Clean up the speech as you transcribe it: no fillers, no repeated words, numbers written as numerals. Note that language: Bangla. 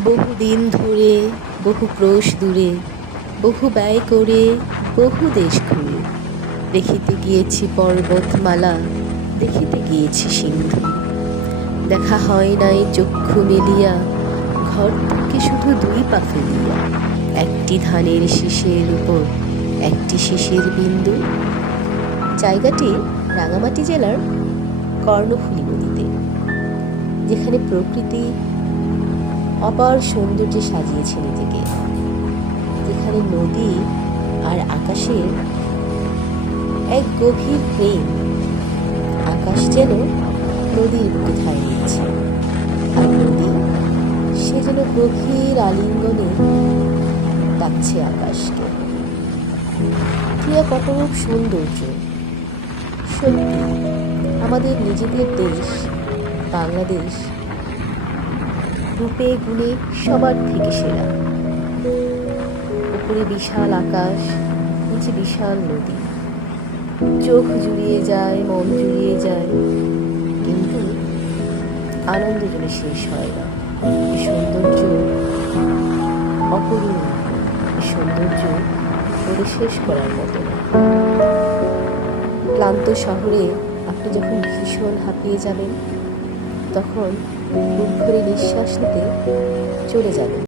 বহুদিন ধরে, বহু ক্রোশ দূরে, বহু ব্যয় করে, বহু দেশ ঘুরে, দেখিতে গিয়েছি পর্বতমালা, দেখিতে গিয়েছি সিন্ধু। দেখা হয় নাই চক্ষু মেলিয়া, ঘর থেকে শুধু দুই পা ফেলিয়া, একটি ধানের শীষের উপর একটি শিশির বিন্দু। জায়গাটি রাঙামাটি জেলার কর্ণফুলী নদীতে, যেখানে প্রকৃতি অপার সৌন্দর্যে সাজিয়েছে নিজেকে, যেখানে নদী আর আকাশের এক গভীর প্রেম। আকাশ যেন নদীর বুকে ঠাঁই নিচ্ছে, আর নদী সে যেন গভীর আলিঙ্গনে ডাকছে আকাশকে। কি এক অপরূপ সৌন্দর্য! সত্যি আমাদের নিজেদের দেশ বাংলাদেশ রূপে গুণে সবার থেকে সেরা। উপরে বিশাল আকাশ, নিচে বিশাল নদী, চোখ জুড়িয়ে যায়, মন জুড়িয়ে যায়, কিন্তু আনন্দ যেন শেষ হয় না। এই সৌন্দর্য অপূর্ব, এই সৌন্দর্য বলে শেষ করার মতো না। ক্লান্ত শহরে আপনি যখন ভীষণ হাঁপিয়ে যাবেন, তখন বুক ভরে নিঃশ্বাস নিতে চলে যাবেন